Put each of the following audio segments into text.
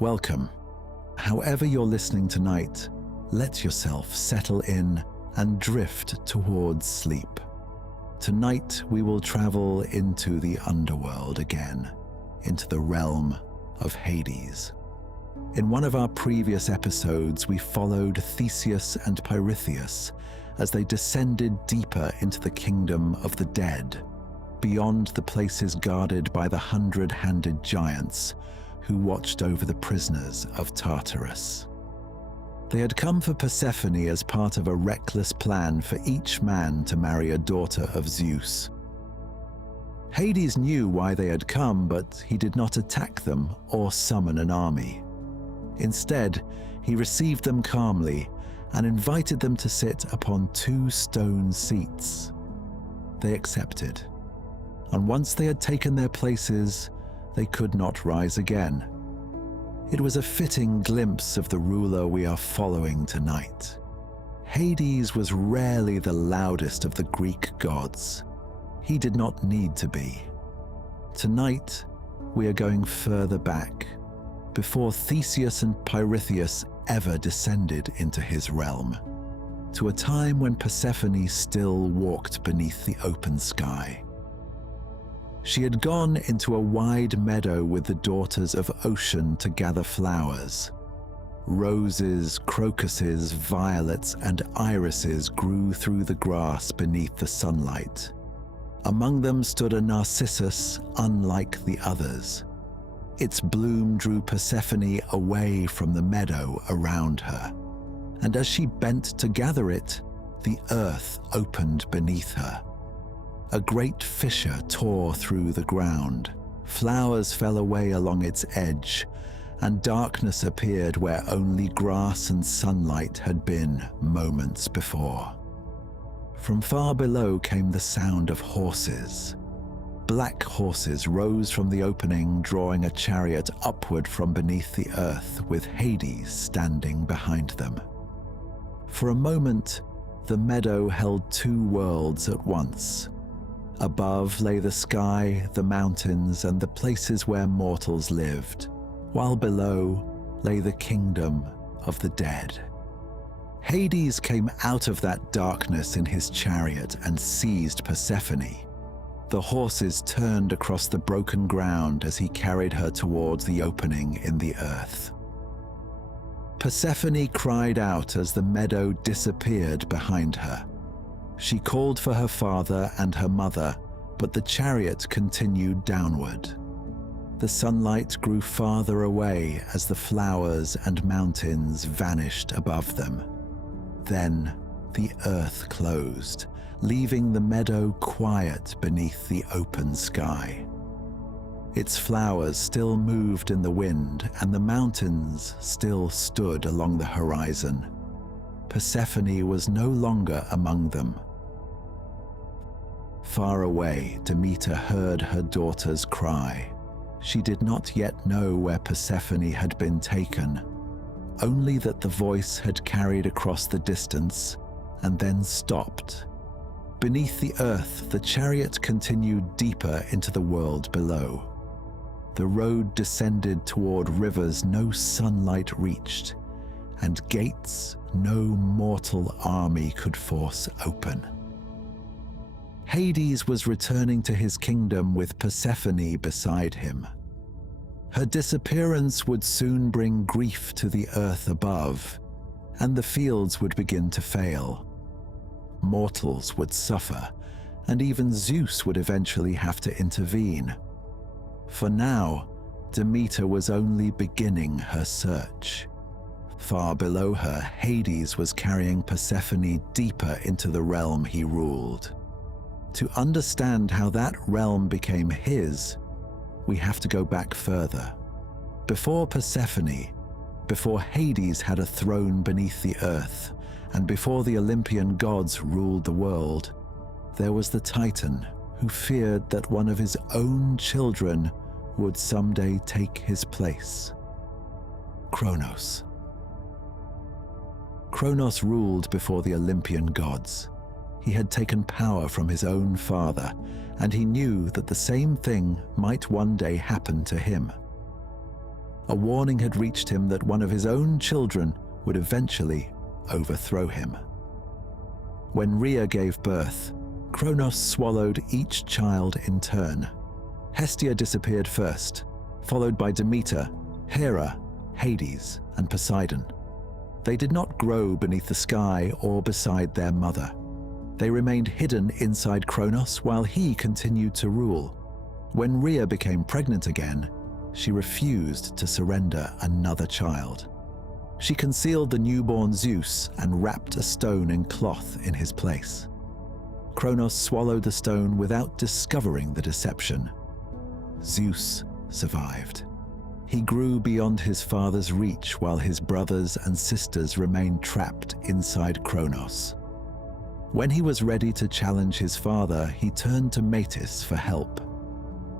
Welcome. However you're listening tonight, let yourself settle in and drift towards sleep. Tonight we will travel into the underworld again, into the realm of Hades. In one of our previous episodes, we followed Theseus and Pirithous as they descended deeper into the kingdom of the dead, beyond the places guarded by the 100-handed giants who watched over the prisoners of Tartarus. They had come for Persephone as part of a reckless plan for each man to marry a daughter of Zeus. Hades knew why they had come, but he did not attack them or summon an army. Instead, he received them calmly and invited them to sit upon 2 stone seats. They accepted, and once they had taken their places, they could not rise again. It was a fitting glimpse of the ruler we are following tonight. Hades was rarely the loudest of the Greek gods. He did not need to be. Tonight, we are going further back, before Theseus and Pirithous ever descended into his realm, to a time when Persephone still walked beneath the open sky. She had gone into a wide meadow with the daughters of Ocean to gather flowers. Roses, crocuses, violets, and irises grew through the grass beneath the sunlight. Among them stood a narcissus unlike the others. Its bloom drew Persephone away from the meadow around her, and as she bent to gather it, the earth opened beneath her. A great fissure tore through the ground. Flowers fell away along its edge, and darkness appeared where only grass and sunlight had been moments before. From far below came the sound of horses. Black horses rose from the opening, drawing a chariot upward from beneath the earth, with Hades standing behind them. For a moment, the meadow held 2 worlds at once. Above lay the sky, the mountains, and the places where mortals lived, while below lay the kingdom of the dead. Hades came out of that darkness in his chariot and seized Persephone. The horses turned across the broken ground as he carried her towards the opening in the earth. Persephone cried out as the meadow disappeared behind her. She called for her father and her mother, but the chariot continued downward. The sunlight grew farther away as the flowers and mountains vanished above them. Then the earth closed, leaving the meadow quiet beneath the open sky. Its flowers still moved in the wind, and the mountains still stood along the horizon. Persephone was no longer among them. Far away, Demeter heard her daughter's cry. She did not yet know where Persephone had been taken, only that the voice had carried across the distance and then stopped. Beneath the earth, the chariot continued deeper into the world below. The road descended toward rivers no sunlight reached, and gates no mortal army could force open. Hades was returning to his kingdom with Persephone beside him. Her disappearance would soon bring grief to the earth above, and the fields would begin to fail. Mortals would suffer, and even Zeus would eventually have to intervene. For now, Demeter was only beginning her search. Far below her, Hades was carrying Persephone deeper into the realm he ruled. To understand how that realm became his, we have to go back further. Before Persephone, before Hades had a throne beneath the earth, and before the Olympian gods ruled the world, there was the Titan who feared that one of his own children would someday take his place. Kronos. Kronos ruled before the Olympian gods. He had taken power from his own father, and he knew that the same thing might one day happen to him. A warning had reached him that one of his own children would eventually overthrow him. When Rhea gave birth, Kronos swallowed each child in turn. Hestia disappeared first, followed by Demeter, Hera, Hades, and Poseidon. They did not grow beneath the sky or beside their mother. They remained hidden inside Kronos while he continued to rule. When Rhea became pregnant again, she refused to surrender another child. She concealed the newborn Zeus and wrapped a stone in cloth in his place. Kronos swallowed the stone without discovering the deception. Zeus survived. He grew beyond his father's reach while his brothers and sisters remained trapped inside Kronos. When he was ready to challenge his father, he turned to Metis for help.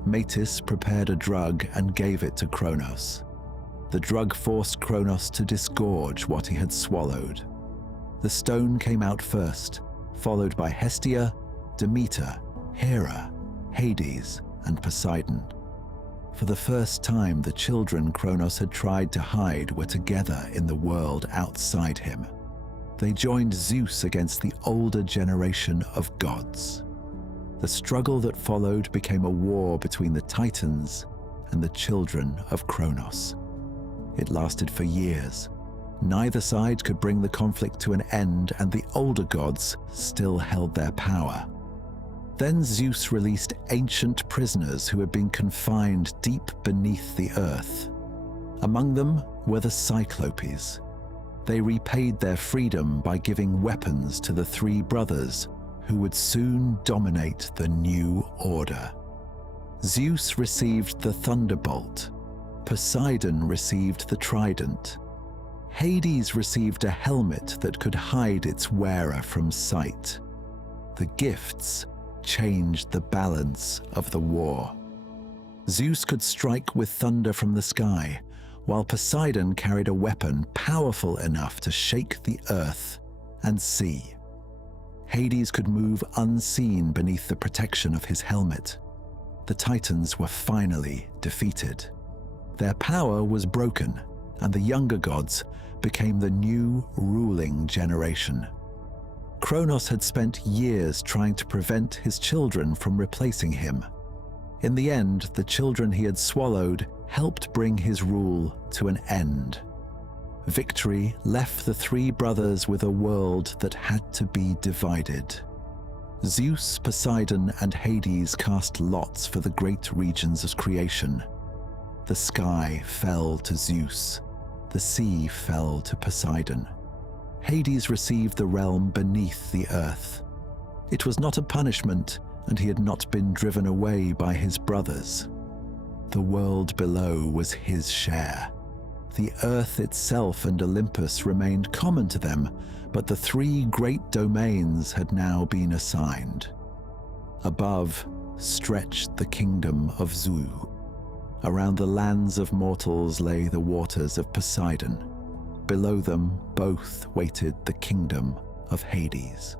Metis prepared a drug and gave it to Kronos. The drug forced Kronos to disgorge what he had swallowed. The stone came out first, followed by Hestia, Demeter, Hera, Hades, and Poseidon. For the first time, the children Kronos had tried to hide were together in the world outside him. They joined Zeus against the older generation of gods. The struggle that followed became a war between the Titans and the children of Kronos. It lasted for years. Neither side could bring the conflict to an end, and the older gods still held their power. Then Zeus released ancient prisoners who had been confined deep beneath the earth. Among them were the Cyclopes. They repaid their freedom by giving weapons to the three brothers who would soon dominate the new order. Zeus received the thunderbolt. Poseidon received the trident. Hades received a helmet that could hide its wearer from sight. The gifts changed the balance of the war. Zeus could strike with thunder from the sky, while Poseidon carried a weapon powerful enough to shake the earth and sea. Hades could move unseen beneath the protection of his helmet. The Titans were finally defeated. Their power was broken, and the younger gods became the new ruling generation. Kronos had spent years trying to prevent his children from replacing him. In the end, the children he had swallowed helped bring his rule to an end. Victory left the three brothers with a world that had to be divided. Zeus, Poseidon, and Hades cast lots for the great regions of creation. The sky fell to Zeus. The sea fell to Poseidon. Hades received the realm beneath the earth. It was not a punishment, and he had not been driven away by his brothers. The world below was his share. The earth itself and Olympus remained common to them, but the three great domains had now been assigned. Above stretched the kingdom of Zeus. Around the lands of mortals lay the waters of Poseidon. Below them both waited the kingdom of Hades.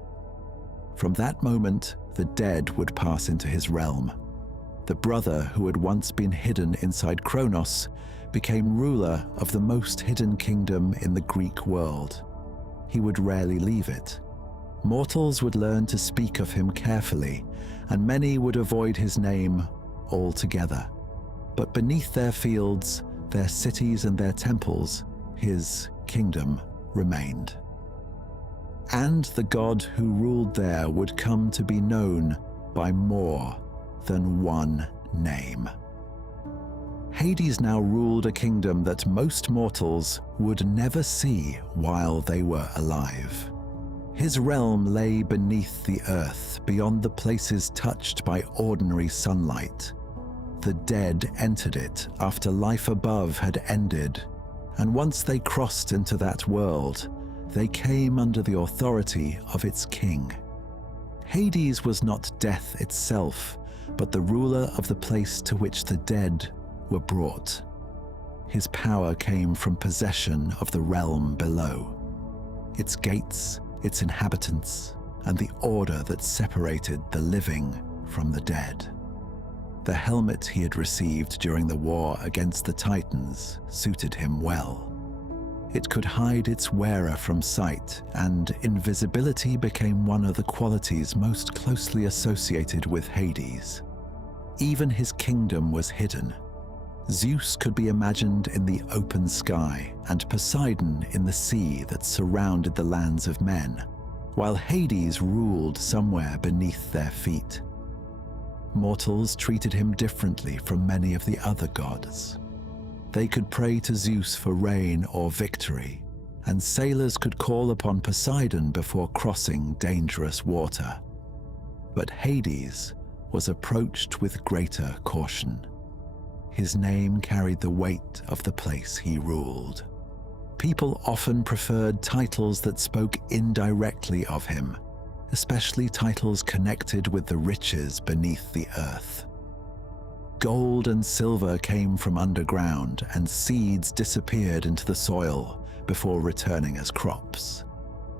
From that moment, the dead would pass into his realm. The brother who had once been hidden inside Kronos became ruler of the most hidden kingdom in the Greek world. He would rarely leave it. Mortals would learn to speak of him carefully, and many would avoid his name altogether. But beneath their fields, their cities and their temples, his kingdom remained. And the god who ruled there would come to be known by more than one name. Hades now ruled a kingdom that most mortals would never see while they were alive. His realm lay beneath the earth, beyond the places touched by ordinary sunlight. The dead entered it after life above had ended, and once they crossed into that world, they came under the authority of its king. Hades was not death itself, but the ruler of the place to which the dead were brought. His power came from possession of the realm below, its gates, its inhabitants, and the order that separated the living from the dead. The helmet he had received during the war against the Titans suited him well. It could hide its wearer from sight, and invisibility became one of the qualities most closely associated with Hades. Even his kingdom was hidden. Zeus could be imagined in the open sky, and Poseidon in the sea that surrounded the lands of men, while Hades ruled somewhere beneath their feet. Mortals treated him differently from many of the other gods. They could pray to Zeus for rain or victory, and sailors could call upon Poseidon before crossing dangerous water. But Hades was approached with greater caution. His name carried the weight of the place he ruled. People often preferred titles that spoke indirectly of him, especially titles connected with the riches beneath the earth. Gold and silver came from underground, and seeds disappeared into the soil before returning as crops.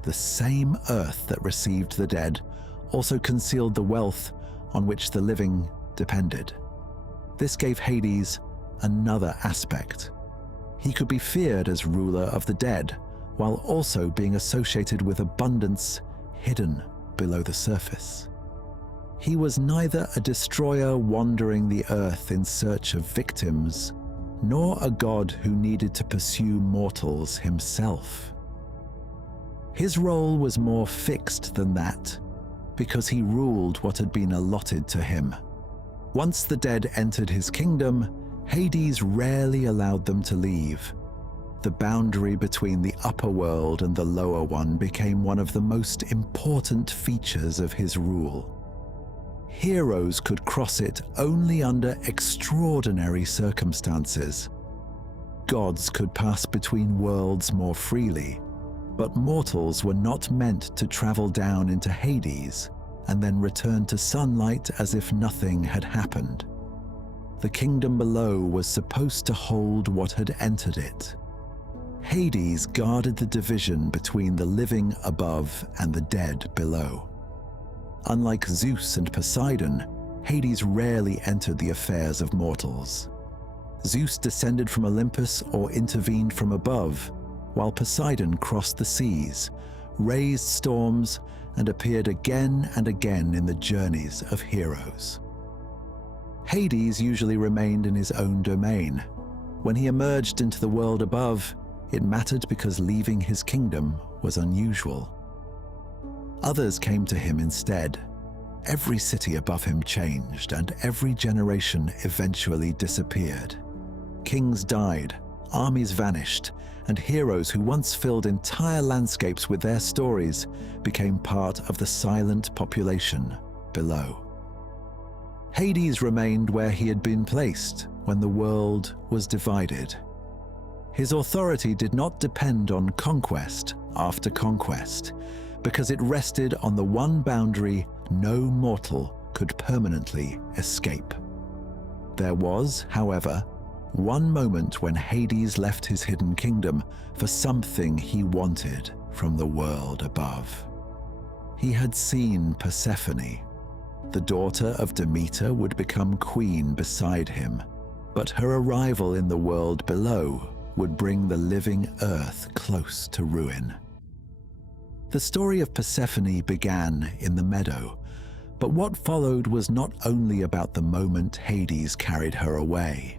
The same earth that received the dead also concealed the wealth on which the living depended. This gave Hades another aspect. He could be feared as ruler of the dead, while also being associated with abundance hidden below the surface. He was neither a destroyer wandering the earth in search of victims, nor a god who needed to pursue mortals himself. His role was more fixed than that, because he ruled what had been allotted to him. Once the dead entered his kingdom, Hades rarely allowed them to leave. The boundary between the upper world and the lower one became one of the most important features of his rule. Heroes could cross it only under extraordinary circumstances. Gods could pass between worlds more freely, but mortals were not meant to travel down into Hades and then return to sunlight as if nothing had happened. The kingdom below was supposed to hold what had entered it. Hades guarded the division between the living above and the dead below. Unlike Zeus and Poseidon, Hades rarely entered the affairs of mortals. Zeus descended from Olympus or intervened from above, while Poseidon crossed the seas, raised storms, and appeared again and again in the journeys of heroes. Hades usually remained in his own domain. When he emerged into the world above, it mattered because leaving his kingdom was unusual. Others came to him instead. Every city above him changed, and every generation eventually disappeared. Kings died, armies vanished, and heroes who once filled entire landscapes with their stories became part of the silent population below. Hades remained where he had been placed when the world was divided. His authority did not depend on conquest after conquest, because it rested on the one boundary no mortal could permanently escape. There was, however, one moment when Hades left his hidden kingdom for something he wanted from the world above. He had seen Persephone. The daughter of Demeter would become queen beside him, but her arrival in the world below would bring the living earth close to ruin. The story of Persephone began in the meadow, but what followed was not only about the moment Hades carried her away.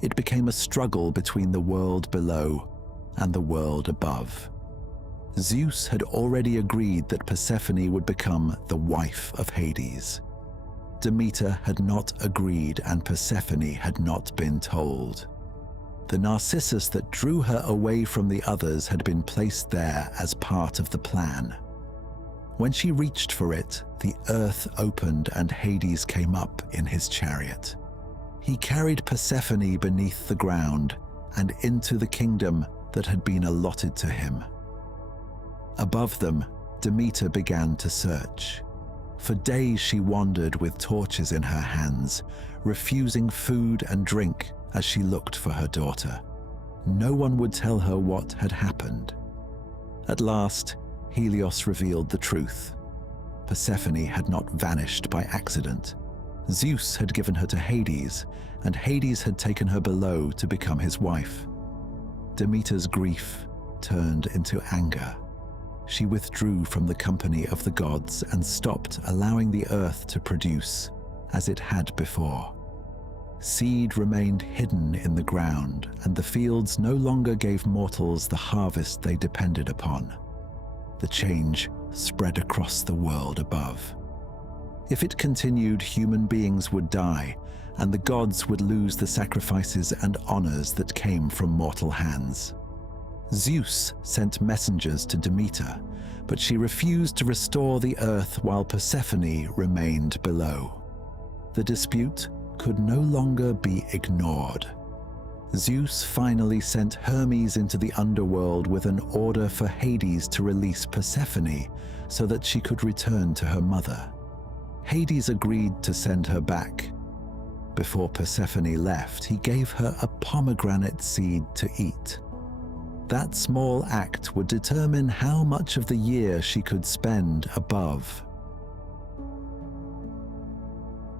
It became a struggle between the world below and the world above. Zeus had already agreed that Persephone would become the wife of Hades. Demeter had not agreed, and Persephone had not been told. The Narcissus that drew her away from the others had been placed there as part of the plan. When she reached for it, the earth opened and Hades came up in his chariot. He carried Persephone beneath the ground and into the kingdom that had been allotted to him. Above them, Demeter began to search. For days she wandered with torches in her hands, refusing food and drink as she looked for her daughter. No one would tell her what had happened. At last, Helios revealed the truth. Persephone had not vanished by accident. Zeus had given her to Hades, and Hades had taken her below to become his wife. Demeter's grief turned into anger. She withdrew from the company of the gods and stopped allowing the earth to produce as it had before. Seed remained hidden in the ground, and the fields no longer gave mortals the harvest they depended upon. The change spread across the world above. If it continued, human beings would die, and the gods would lose the sacrifices and honors that came from mortal hands. Zeus sent messengers to Demeter, but she refused to restore the earth while Persephone remained below. The dispute could no longer be ignored. Zeus finally sent Hermes into the underworld with an order for Hades to release Persephone so that she could return to her mother. Hades agreed to send her back. Before Persephone left, he gave her a pomegranate seed to eat. That small act would determine how much of the year she could spend above.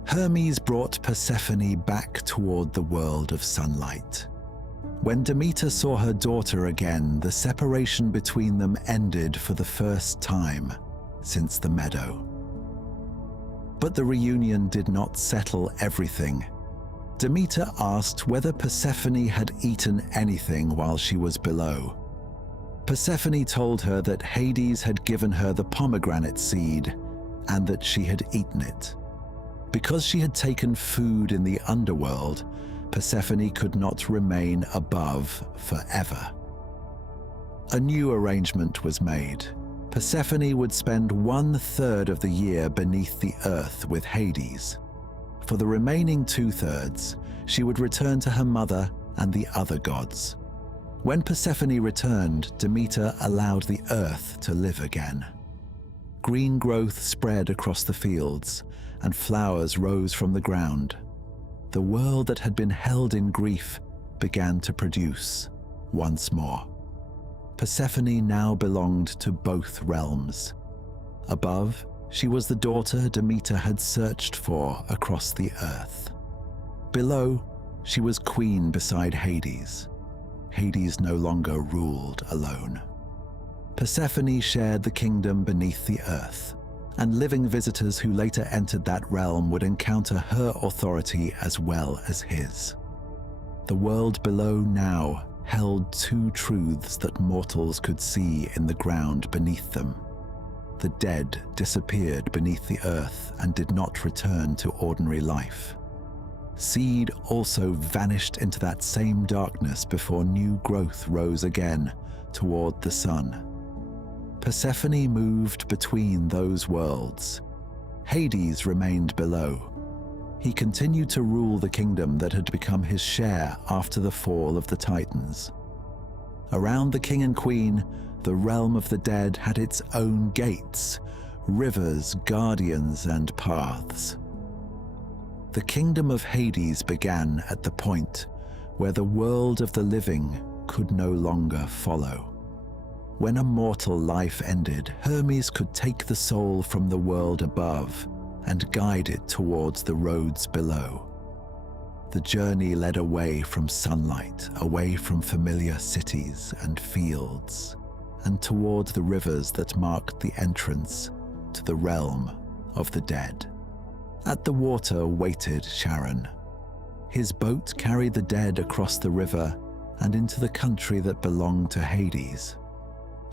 Hermes brought Persephone back toward the world of sunlight. When Demeter saw her daughter again, the separation between them ended for the first time since the meadow. But the reunion did not settle everything. Demeter asked whether Persephone had eaten anything while she was below. Persephone told her that Hades had given her the pomegranate seed and that she had eaten it. Because she had taken food in the underworld, Persephone could not remain above forever. A new arrangement was made. Persephone would spend 1/3 of the year beneath the earth with Hades. For the remaining 2/3, she would return to her mother and the other gods. When Persephone returned, Demeter allowed the earth to live again. Green growth spread across the fields, and flowers rose from the ground. The world that had been held in grief began to produce once more. Persephone now belonged to both realms. Above, she was the daughter Demeter had searched for across the earth. Below, she was queen beside Hades. Hades no longer ruled alone. Persephone shared the kingdom beneath the earth, and living visitors who later entered that realm would encounter her authority as well as his. The world below now held two truths that mortals could see in the ground beneath them. The dead disappeared beneath the earth and did not return to ordinary life. Seed also vanished into that same darkness before new growth rose again toward the sun. Persephone moved between those worlds. Hades remained below. He continued to rule the kingdom that had become his share after the fall of the Titans. Around the king and queen, the realm of the dead had its own gates, rivers, guardians, and paths. The kingdom of Hades began at the point where the world of the living could no longer follow. When a mortal life ended, Hermes could take the soul from the world above and guide it towards the roads below. The journey led away from sunlight, away from familiar cities and fields, and toward the rivers that marked the entrance to the realm of the dead. At the water waited Charon. His boat carried the dead across the river and into the country that belonged to Hades.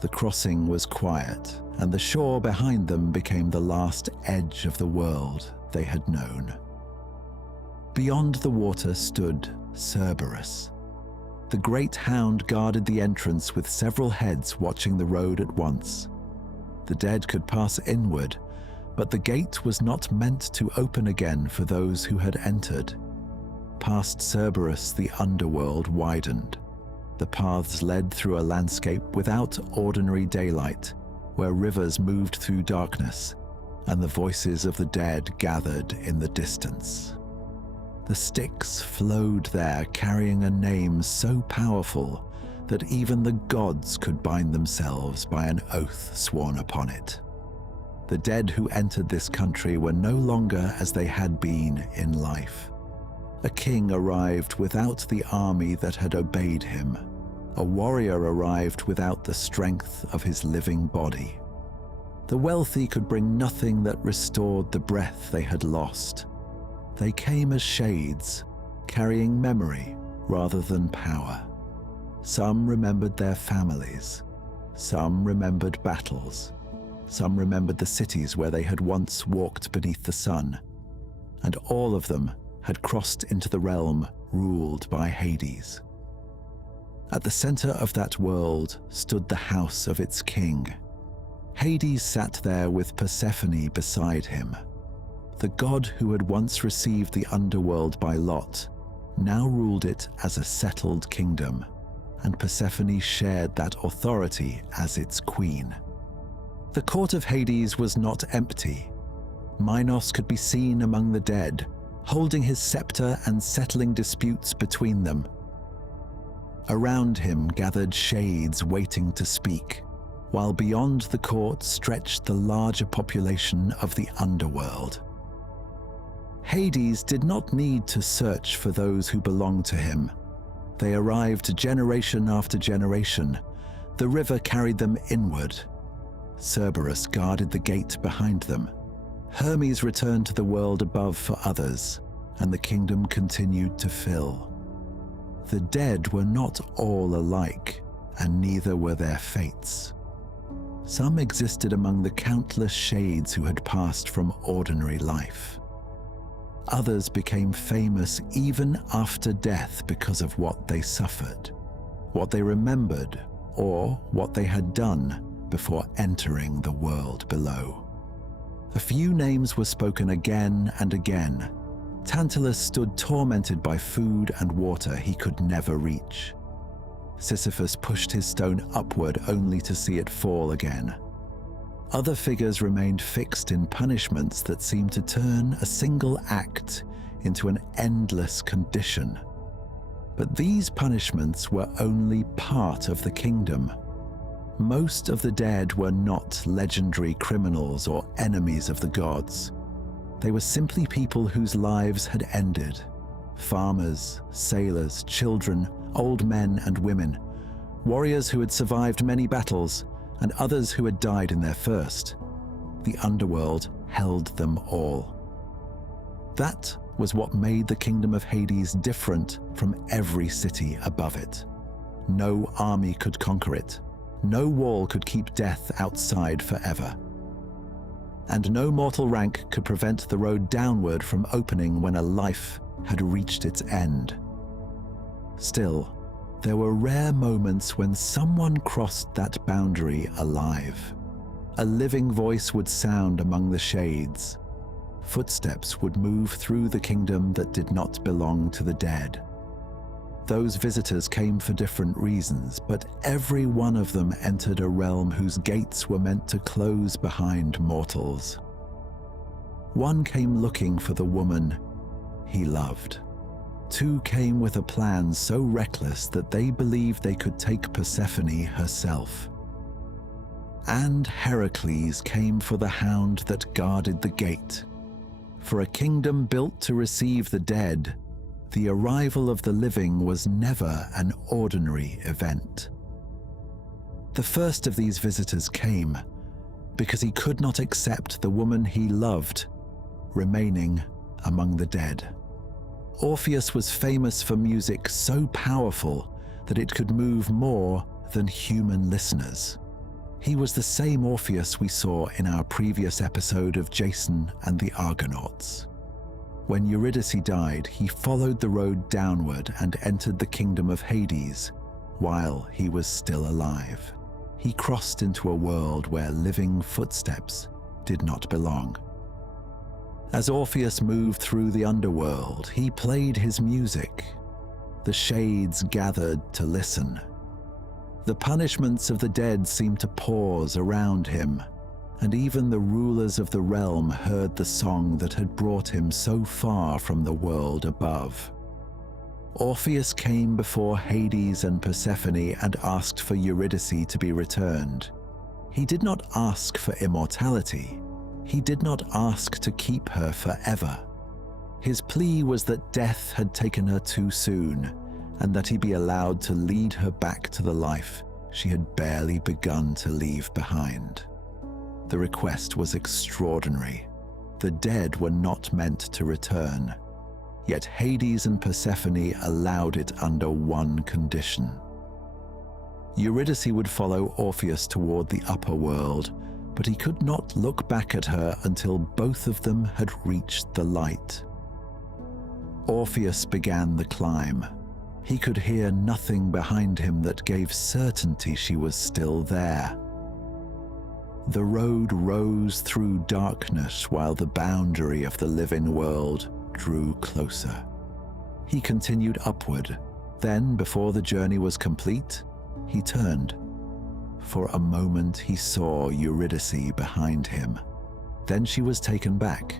The crossing was quiet, and the shore behind them became the last edge of the world they had known. Beyond the water stood Cerberus. The great hound guarded the entrance with several heads watching the road at once. The dead could pass inward, but the gate was not meant to open again for those who had entered. Past Cerberus, the underworld widened. The paths led through a landscape without ordinary daylight, where rivers moved through darkness, and the voices of the dead gathered in the distance. The Styx flowed there, carrying a name so powerful that even the gods could bind themselves by an oath sworn upon it. The dead who entered this country were no longer as they had been in life. A king arrived without the army that had obeyed him. A warrior arrived without the strength of his living body. The wealthy could bring nothing that restored the breath they had lost. They came as shades, carrying memory rather than power. Some remembered their families. Some remembered battles. Some remembered the cities where they had once walked beneath the sun. And all of them had crossed into the realm ruled by Hades. At the center of that world stood the house of its king. Hades sat there with Persephone beside him. The god who had once received the underworld by lot now ruled it as a settled kingdom, and Persephone shared that authority as its queen. The court of Hades was not empty. Minos could be seen among the dead, holding his scepter and settling disputes between them. Around him gathered shades waiting to speak, while beyond the court stretched the larger population of the underworld. Hades did not need to search for those who belonged to him. They arrived generation after generation. The river carried them inward. Cerberus guarded the gate behind them. Hermes returned to the world above for others, and the kingdom continued to fill. The dead were not all alike, and neither were their fates. Some existed among the countless shades who had passed from ordinary life. Others became famous even after death because of what they suffered, what they remembered, or what they had done before entering the world below. A few names were spoken again and again. Tantalus stood tormented by food and water he could never reach. Sisyphus pushed his stone upward only to see it fall again. Other figures remained fixed in punishments that seemed to turn a single act into an endless condition. But these punishments were only part of the kingdom. Most of the dead were not legendary criminals or enemies of the gods. They were simply people whose lives had ended. Farmers, sailors, children, old men and women, warriors who had survived many battles, and others who had died in their first. The underworld held them all. That was what made the kingdom of Hades different from every city above it. No army could conquer it. No wall could keep death outside forever. And no mortal rank could prevent the road downward from opening when a life had reached its end. Still, there were rare moments when someone crossed that boundary alive. A living voice would sound among the shades. Footsteps would move through the kingdom that did not belong to the dead. Those visitors came for different reasons, but every one of them entered a realm whose gates were meant to close behind mortals. One came looking for the woman he loved. Two came with a plan so reckless that they believed they could take Persephone herself. And Heracles came for the hound that guarded the gate. For a kingdom built to receive the dead, the arrival of the living was never an ordinary event. The first of these visitors came because he could not accept the woman he loved remaining among the dead. Orpheus was famous for music so powerful that it could move more than human listeners. He was the same Orpheus we saw in our previous episode of Jason and the Argonauts. When Eurydice died, he followed the road downward and entered the kingdom of Hades while he was still alive. He crossed into a world where living footsteps did not belong. As Orpheus moved through the underworld, he played his music. The shades gathered to listen. The punishments of the dead seemed to pause around him, and even the rulers of the realm heard the song that had brought him so far from the world above. Orpheus came before Hades and Persephone and asked for Eurydice to be returned. He did not ask for immortality. He did not ask to keep her forever. His plea was that death had taken her too soon, and that he be allowed to lead her back to the life she had barely begun to leave behind. The request was extraordinary. The dead were not meant to return, yet Hades and Persephone allowed it under one condition. Eurydice would follow Orpheus toward the upper world, but he could not look back at her until both of them had reached the light. Orpheus began the climb. He could hear nothing behind him that gave certainty she was still there. The road rose through darkness while the boundary of the living world drew closer. He continued upward. Then, before the journey was complete, he turned. For a moment he saw Eurydice behind him. Then she was taken back.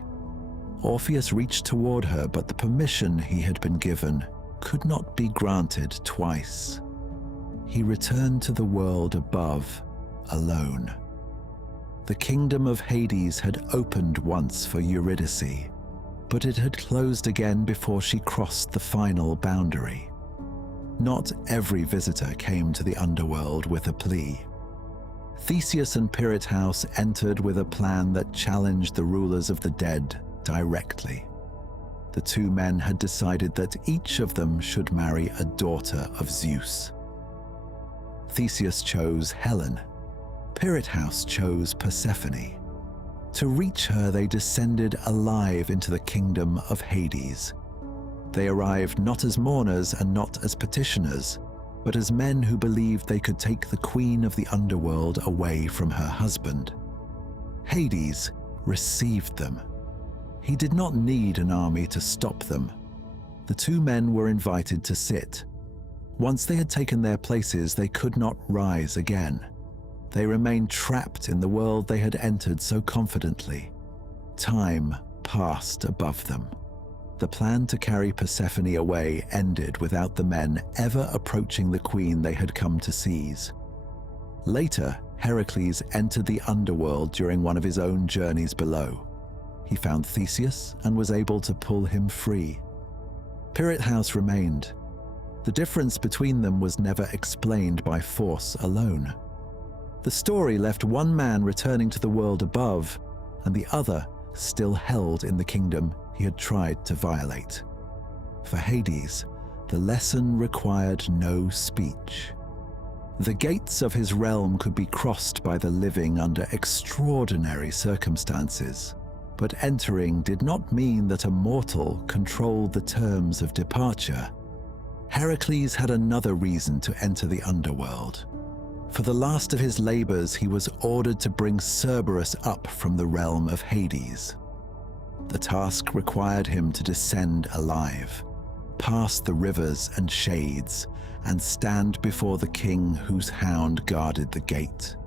Orpheus reached toward her, but the permission he had been given could not be granted twice. He returned to the world above, alone. The kingdom of Hades had opened once for Eurydice, but it had closed again before she crossed the final boundary. Not every visitor came to the underworld with a plea. Theseus and Pirithous entered with a plan that challenged the rulers of the dead directly. The two men had decided that each of them should marry a daughter of Zeus. Theseus chose Helen. Pirithous chose Persephone. To reach her, they descended alive into the kingdom of Hades. They arrived not as mourners and not as petitioners, but as men who believed they could take the queen of the underworld away from her husband. Hades received them. He did not need an army to stop them. The two men were invited to sit. Once they had taken their places, they could not rise again. They remained trapped in the world they had entered so confidently. Time passed above them. The plan to carry Persephone away ended without the men ever approaching the queen they had come to seize. Later, Heracles entered the underworld during one of his own journeys below. He found Theseus and was able to pull him free. Pirithous remained. The difference between them was never explained by force alone. The story left one man returning to the world above, and the other still held in the kingdom he had tried to violate. For Hades, the lesson required no speech. The gates of his realm could be crossed by the living under extraordinary circumstances, but entering did not mean that a mortal controlled the terms of departure. Heracles had another reason to enter the underworld. For the last of his labors, he was ordered to bring Cerberus up from the realm of Hades. The task required him to descend alive, pass the rivers and shades, and stand before the king whose hound guarded the gate.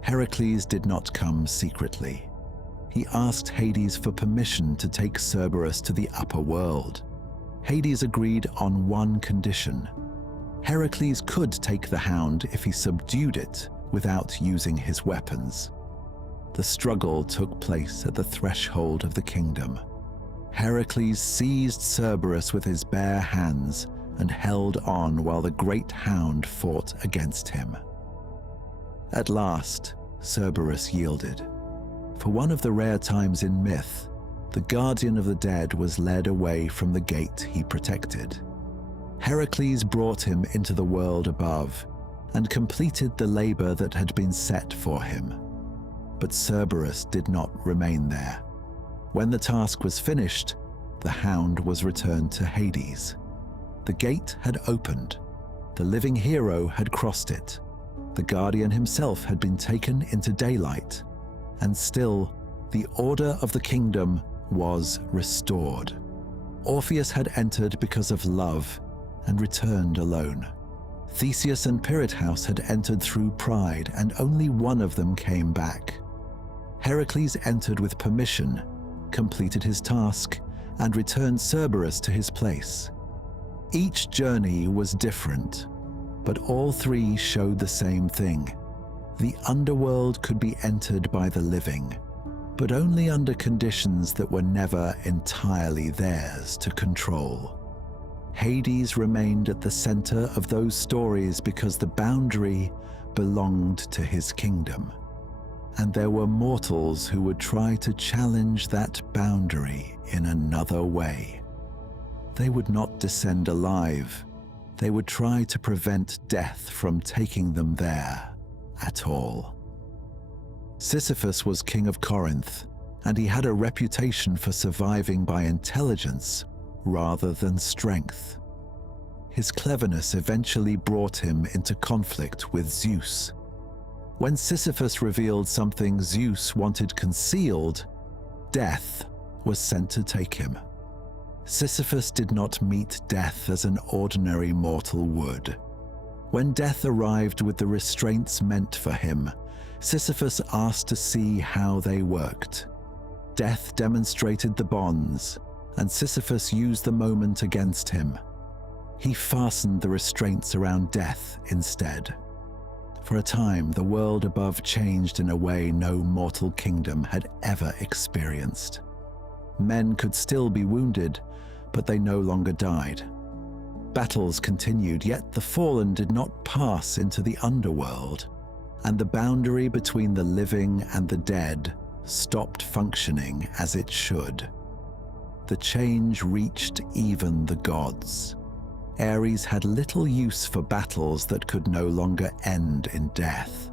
Heracles did not come secretly. He asked Hades for permission to take Cerberus to the upper world. Hades agreed on one condition. Heracles could take the hound if he subdued it without using his weapons. The struggle took place at the threshold of the kingdom. Heracles seized Cerberus with his bare hands and held on while the great hound fought against him. At last, Cerberus yielded. For one of the rare times in myth, the guardian of the dead was led away from the gate he protected. Heracles brought him into the world above and completed the labor that had been set for him. But Cerberus did not remain there. When the task was finished, the hound was returned to Hades. The gate had opened. The living hero had crossed it. The guardian himself had been taken into daylight. And still, the order of the kingdom was restored. Orpheus had entered because of love and returned alone. Theseus and Pirithous had entered through pride, and only one of them came back. Heracles entered with permission, completed his task, and returned Cerberus to his place. Each journey was different, but all three showed the same thing. The underworld could be entered by the living, but only under conditions that were never entirely theirs to control. Hades remained at the center of those stories because the boundary belonged to his kingdom, and there were mortals who would try to challenge that boundary in another way. They would not descend alive. They would try to prevent death from taking them there at all. Sisyphus was king of Corinth, and he had a reputation for surviving by intelligence rather than strength. His cleverness eventually brought him into conflict with Zeus. When Sisyphus revealed something Zeus wanted concealed, death was sent to take him. Sisyphus did not meet death as an ordinary mortal would. When death arrived with the restraints meant for him, Sisyphus asked to see how they worked. Death demonstrated the bonds, and Sisyphus used the moment against him. He fastened the restraints around death instead. For a time, the world above changed in a way no mortal kingdom had ever experienced. Men could still be wounded, but they no longer died. Battles continued, yet the fallen did not pass into the underworld, and the boundary between the living and the dead stopped functioning as it should. The change reached even the gods. Ares had little use for battles that could no longer end in death.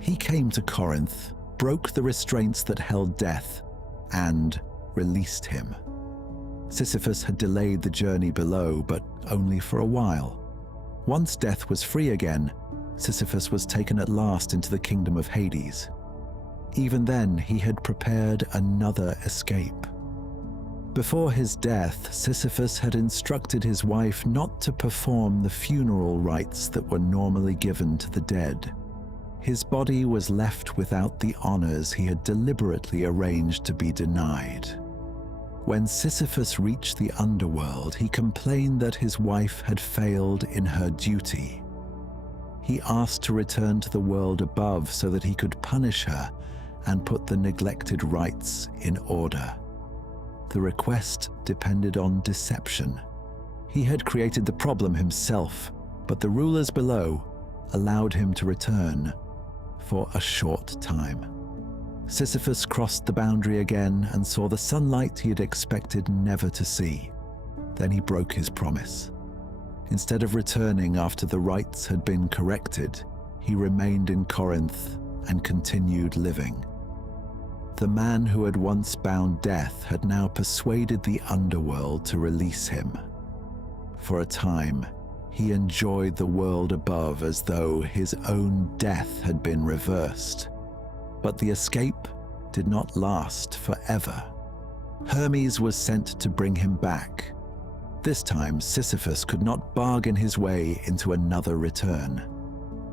He came to Corinth, broke the restraints that held death, and released him. Sisyphus had delayed the journey below, but only for a while. Once death was free again, Sisyphus was taken at last into the kingdom of Hades. Even then, he had prepared another escape. Before his death, Sisyphus had instructed his wife not to perform the funeral rites that were normally given to the dead. His body was left without the honors he had deliberately arranged to be denied. When Sisyphus reached the underworld, he complained that his wife had failed in her duty. He asked to return to the world above so that he could punish her and put the neglected rites in order. The request depended on deception. He had created the problem himself, but the rulers below allowed him to return for a short time. Sisyphus crossed the boundary again and saw the sunlight he had expected never to see. Then he broke his promise. Instead of returning after the rites had been corrected, he remained in Corinth and continued living. The man who had once bound death had now persuaded the underworld to release him. For a time, he enjoyed the world above as though his own death had been reversed. But the escape did not last forever. Hermes was sent to bring him back. This time, Sisyphus could not bargain his way into another return.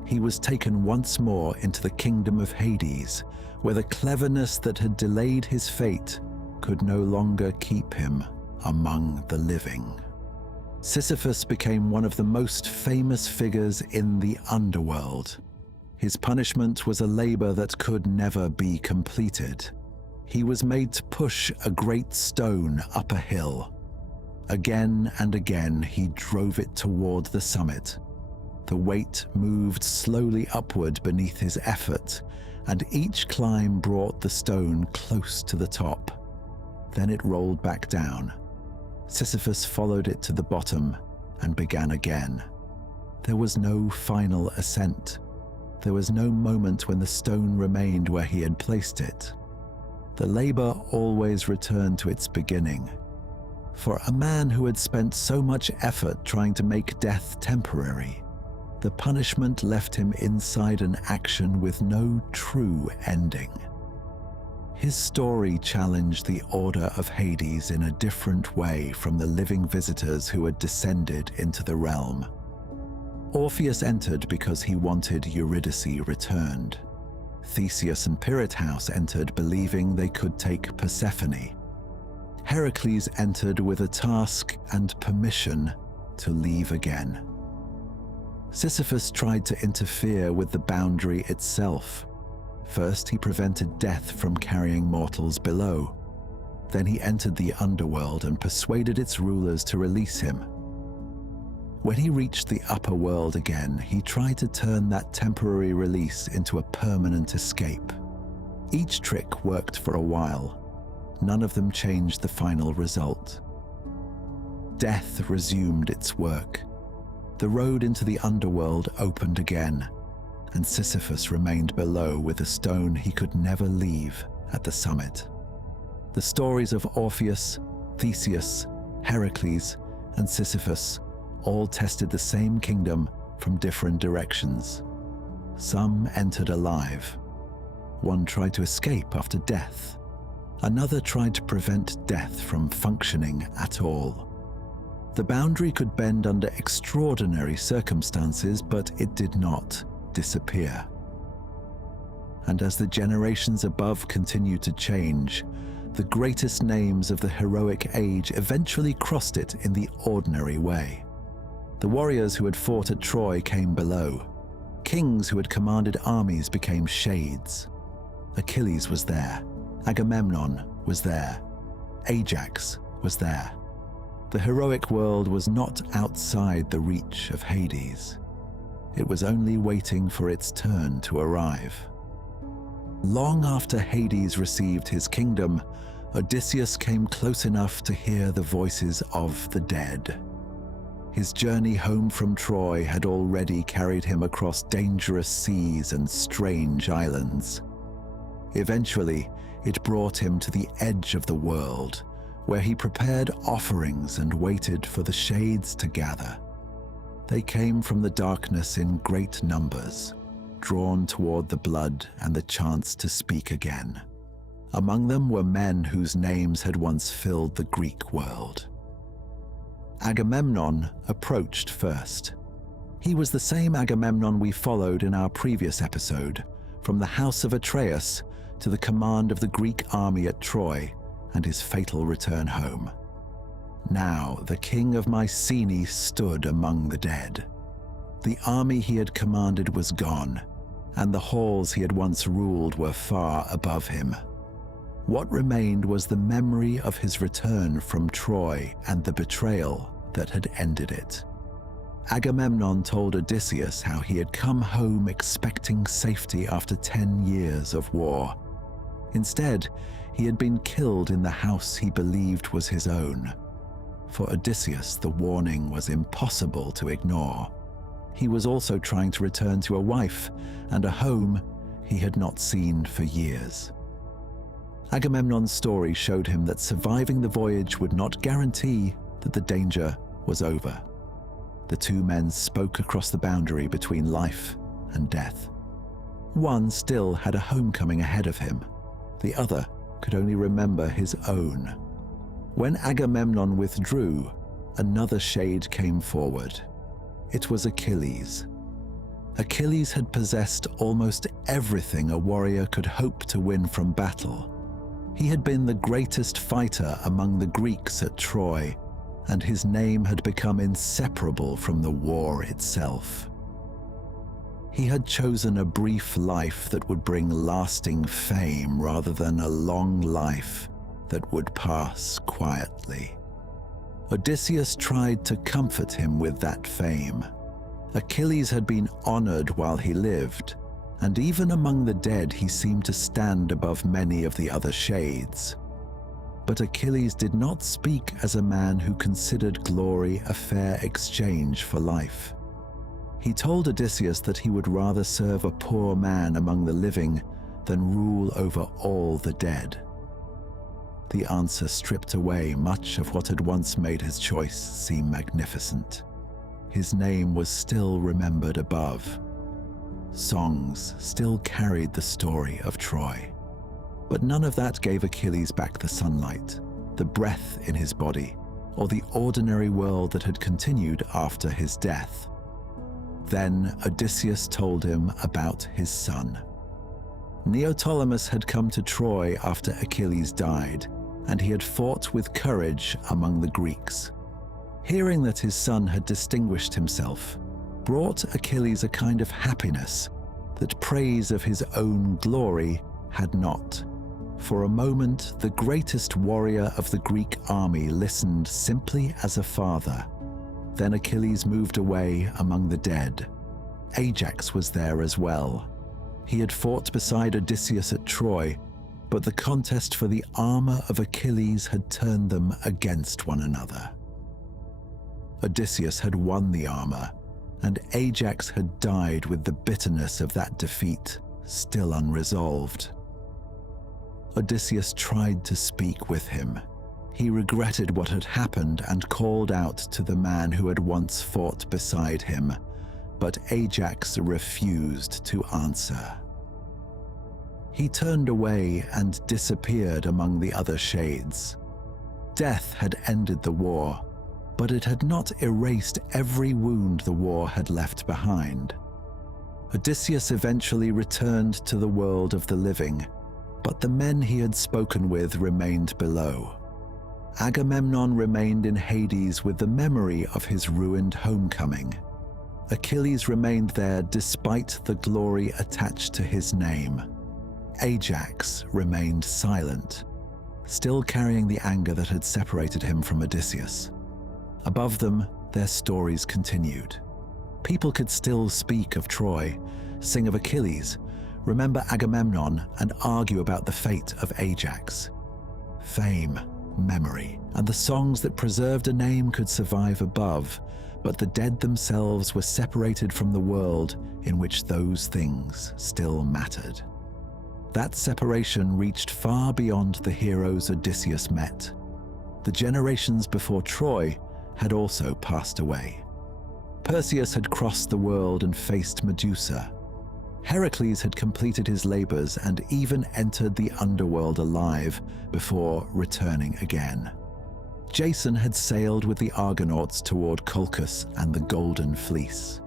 He was taken once more into the kingdom of Hades, where the cleverness that had delayed his fate could no longer keep him among the living. Sisyphus became one of the most famous figures in the underworld. His punishment was a labor that could never be completed. He was made to push a great stone up a hill. Again and again he drove it toward the summit. The weight moved slowly upward beneath his effort, and each climb brought the stone close to the top. Then it rolled back down. Sisyphus followed it to the bottom and began again. There was no final ascent. There was no moment when the stone remained where he had placed it. The labor always returned to its beginning. For a man who had spent so much effort trying to make death temporary, the punishment left him inside an action with no true ending. His story challenged the order of Hades in a different way from the living visitors who had descended into the realm. Orpheus entered because he wanted Eurydice returned. Theseus and Pirithous entered believing they could take Persephone. Heracles entered with a task and permission to leave again. Sisyphus tried to interfere with the boundary itself. First, he prevented death from carrying mortals below. Then he entered the underworld and persuaded its rulers to release him. When he reached the upper world again, he tried to turn that temporary release into a permanent escape. Each trick worked for a while. None of them changed the final result. Death resumed its work. The road into the underworld opened again, and Sisyphus remained below with a stone he could never leave at the summit. The stories of Orpheus, Theseus, Heracles, and Sisyphus all tested the same kingdom from different directions. Some entered alive. One tried to escape after death. Another tried to prevent death from functioning at all. The boundary could bend under extraordinary circumstances, but it did not disappear. And as the generations above continued to change, the greatest names of the heroic age eventually crossed it in the ordinary way. The warriors who had fought at Troy came below. Kings who had commanded armies became shades. Achilles was there. Agamemnon was there. Ajax was there. The heroic world was not outside the reach of Hades. It was only waiting for its turn to arrive. Long after Hades received his kingdom, Odysseus came close enough to hear the voices of the dead. His journey home from Troy had already carried him across dangerous seas and strange islands. Eventually, it brought him to the edge of the world, where he prepared offerings and waited for the shades to gather. They came from the darkness in great numbers, drawn toward the blood and the chance to speak again. Among them were men whose names had once filled the Greek world. Agamemnon approached first. He was the same Agamemnon we followed in our previous episode, from the house of Atreus to the command of the Greek army at Troy and his fatal return home. Now the king of Mycenae stood among the dead. The army he had commanded was gone, and the halls he had once ruled were far above him. What remained was the memory of his return from Troy and the betrayal that had ended it. Agamemnon told Odysseus how he had come home expecting safety after 10 years of war. Instead, he had been killed in the house he believed was his own. For Odysseus, the warning was impossible to ignore. He was also trying to return to a wife and a home he had not seen for years. Agamemnon's story showed him that surviving the voyage would not guarantee that the danger was over. The two men spoke across the boundary between life and death. One still had a homecoming ahead of him. The other could only remember his own. When Agamemnon withdrew, another shade came forward. It was Achilles. Achilles had possessed almost everything a warrior could hope to win from battle. He had been the greatest fighter among the Greeks at Troy, and his name had become inseparable from the war itself. He had chosen a brief life that would bring lasting fame rather than a long life that would pass quietly. Odysseus tried to comfort him with that fame. Achilles had been honored while he lived, and even among the dead he seemed to stand above many of the other shades. But Achilles did not speak as a man who considered glory a fair exchange for life. He told Odysseus that he would rather serve a poor man among the living than rule over all the dead. The answer stripped away much of what had once made his choice seem magnificent. His name was still remembered above. Songs still carried the story of Troy. But none of that gave Achilles back the sunlight, the breath in his body, or the ordinary world that had continued after his death. Then Odysseus told him about his son. Neoptolemus had come to Troy after Achilles died, and he had fought with courage among the Greeks. Hearing that his son had distinguished himself brought Achilles a kind of happiness that praise of his own glory had not. For a moment, the greatest warrior of the Greek army listened simply as a father. Then Achilles moved away among the dead. Ajax was there as well. He had fought beside Odysseus at Troy, but the contest for the armor of Achilles had turned them against one another. Odysseus had won the armor, and Ajax had died with the bitterness of that defeat still unresolved. Odysseus tried to speak with him. He regretted what had happened and called out to the man who had once fought beside him, but Ajax refused to answer. He turned away and disappeared among the other shades. Death had ended the war, but it had not erased every wound the war had left behind. Odysseus eventually returned to the world of the living, but the men he had spoken with remained below. Agamemnon remained in Hades with the memory of his ruined homecoming. Achilles remained there despite the glory attached to his name. Ajax remained silent, still carrying the anger that had separated him from Odysseus. Above them, their stories continued. People could still speak of Troy, sing of Achilles, remember Agamemnon, and argue about the fate of Ajax. Fame, memory, and the songs that preserved a name could survive above, but the dead themselves were separated from the world in which those things still mattered. That separation reached far beyond the heroes Odysseus met. The generations before Troy had also passed away. Perseus had crossed the world and faced Medusa. Heracles had completed his labors and even entered the underworld alive before returning again. Jason had sailed with the Argonauts toward Colchis and the Golden Fleece.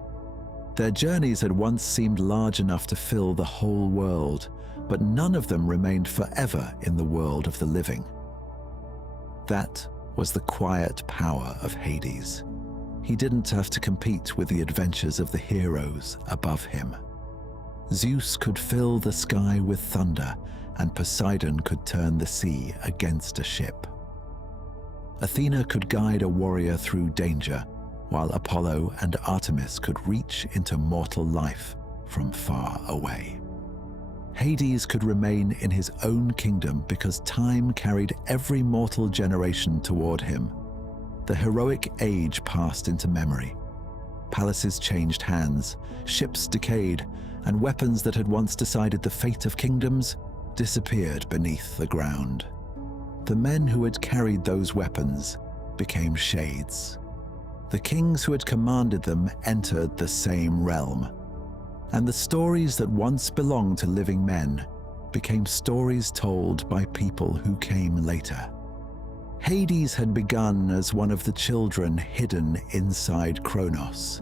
Their journeys had once seemed large enough to fill the whole world, but none of them remained forever in the world of the living. That was the quiet power of Hades. He didn't have to compete with the adventures of the heroes above him. Zeus could fill the sky with thunder, and Poseidon could turn the sea against a ship. Athena could guide a warrior through danger, while Apollo and Artemis could reach into mortal life from far away. Hades could remain in his own kingdom because time carried every mortal generation toward him. The heroic age passed into memory. Palaces changed hands, ships decayed, and weapons that had once decided the fate of kingdoms disappeared beneath the ground. The men who had carried those weapons became shades. The kings who had commanded them entered the same realm. And the stories that once belonged to living men became stories told by people who came later. Hades had begun as one of the children hidden inside Kronos.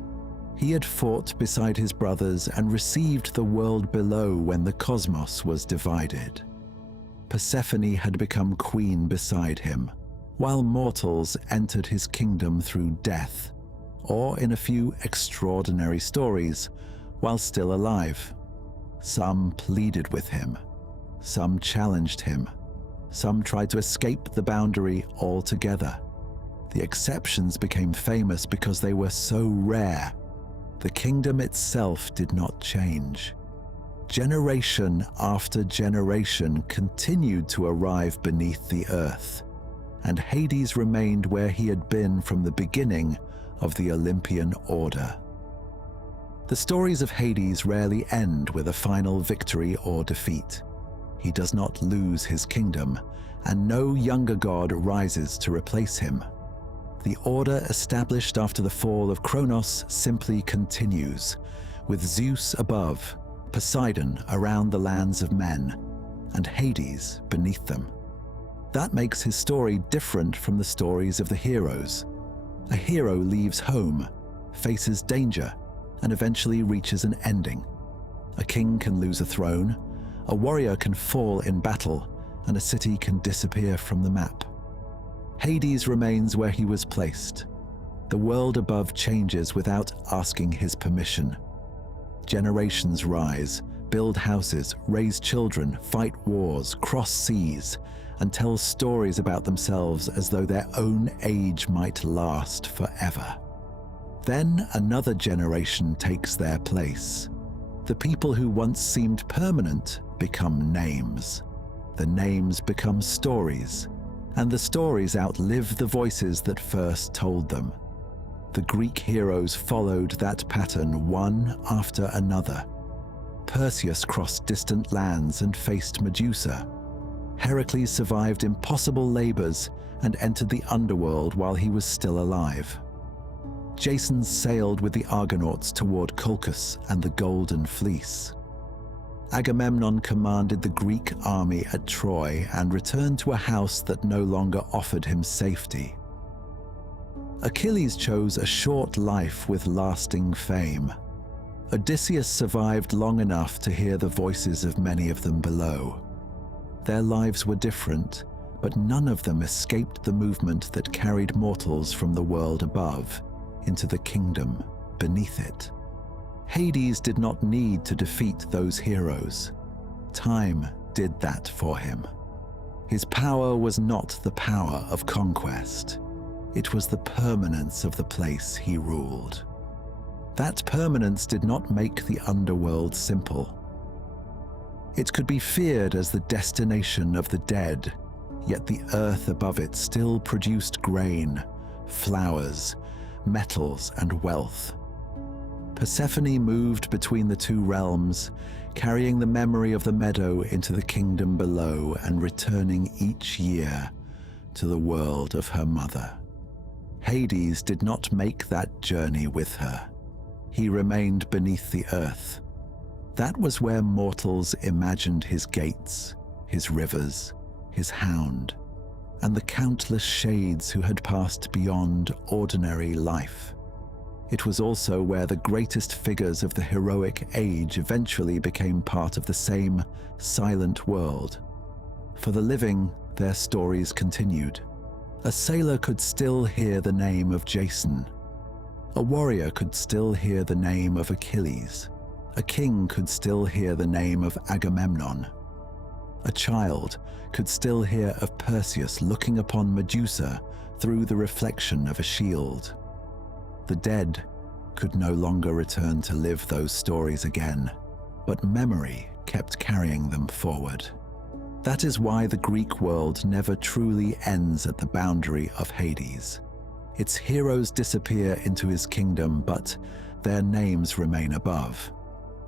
He had fought beside his brothers and received the world below when the cosmos was divided. Persephone had become queen beside him, while mortals entered his kingdom through death, or in a few extraordinary stories, while still alive. Some pleaded with him, some challenged him, some tried to escape the boundary altogether. The exceptions became famous because they were so rare. The kingdom itself did not change. Generation after generation continued to arrive beneath the earth, and Hades remained where he had been from the beginning of the Olympian order. The stories of Hades rarely end with a final victory or defeat. He does not lose his kingdom, and no younger god rises to replace him. The order established after the fall of Kronos simply continues, with Zeus above, Poseidon around the lands of men, and Hades beneath them. That makes his story different from the stories of the heroes. A hero leaves home, faces danger, and eventually reaches an ending. A king can lose a throne, a warrior can fall in battle, and a city can disappear from the map. Hades remains where he was placed. The world above changes without asking his permission. Generations rise, build houses, raise children, fight wars, cross seas, and tell stories about themselves as though their own age might last forever. Then another generation takes their place. The people who once seemed permanent become names. The names become stories, and the stories outlive the voices that first told them. The Greek heroes followed that pattern one after another. Perseus crossed distant lands and faced Medusa. Heracles survived impossible labors and entered the underworld while he was still alive. Jason sailed with the Argonauts toward Colchis and the Golden Fleece. Agamemnon commanded the Greek army at Troy and returned to a house that no longer offered him safety. Achilles chose a short life with lasting fame. Odysseus survived long enough to hear the voices of many of them below. Their lives were different, but none of them escaped the movement that carried mortals from the world above into the kingdom beneath it. Hades did not need to defeat those heroes. Time did that for him. His power was not the power of conquest. It was the permanence of the place he ruled. That permanence did not make the underworld simple. It could be feared as the destination of the dead, yet the earth above it still produced grain, flowers, metals, and wealth. Persephone moved between the two realms, carrying the memory of the meadow into the kingdom below and returning each year to the world of her mother. Hades did not make that journey with her. He remained beneath the earth. That was where mortals imagined his gates, his rivers, his hound, and the countless shades who had passed beyond ordinary life. It was also where the greatest figures of the heroic age eventually became part of the same silent world. For the living, their stories continued. A sailor could still hear the name of Jason. A warrior could still hear the name of Achilles. A king could still hear the name of Agamemnon. A child could still hear of Perseus looking upon Medusa through the reflection of a shield. The dead could no longer return to live those stories again, but memory kept carrying them forward. That is why the Greek world never truly ends at the boundary of Hades. Its heroes disappear into his kingdom, but their names remain above.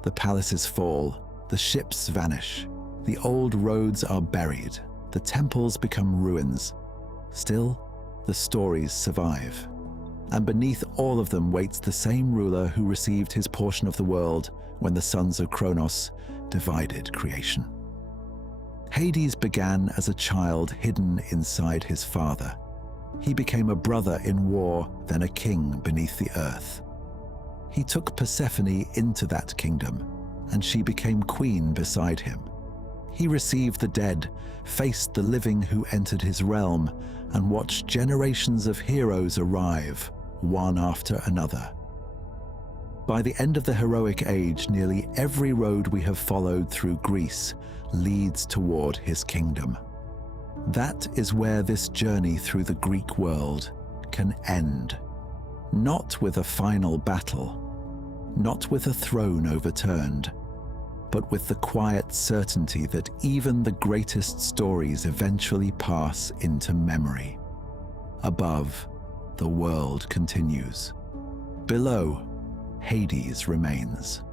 The palaces fall, the ships vanish, the old roads are buried, the temples become ruins. Still, the stories survive. And beneath all of them waits the same ruler who received his portion of the world when the sons of Kronos divided creation. Hades began as a child hidden inside his father. He became a brother in war, then a king beneath the earth. He took Persephone into that kingdom, and she became queen beside him. He received the dead, faced the living who entered his realm, and watched generations of heroes arrive, one after another. By the end of the heroic age, nearly every road we have followed through Greece leads toward his kingdom. That is where this journey through the Greek world can end. Not with a final battle, not with a throne overturned, but with the quiet certainty that even the greatest stories eventually pass into memory. Above, the world continues. Below, Hades remains.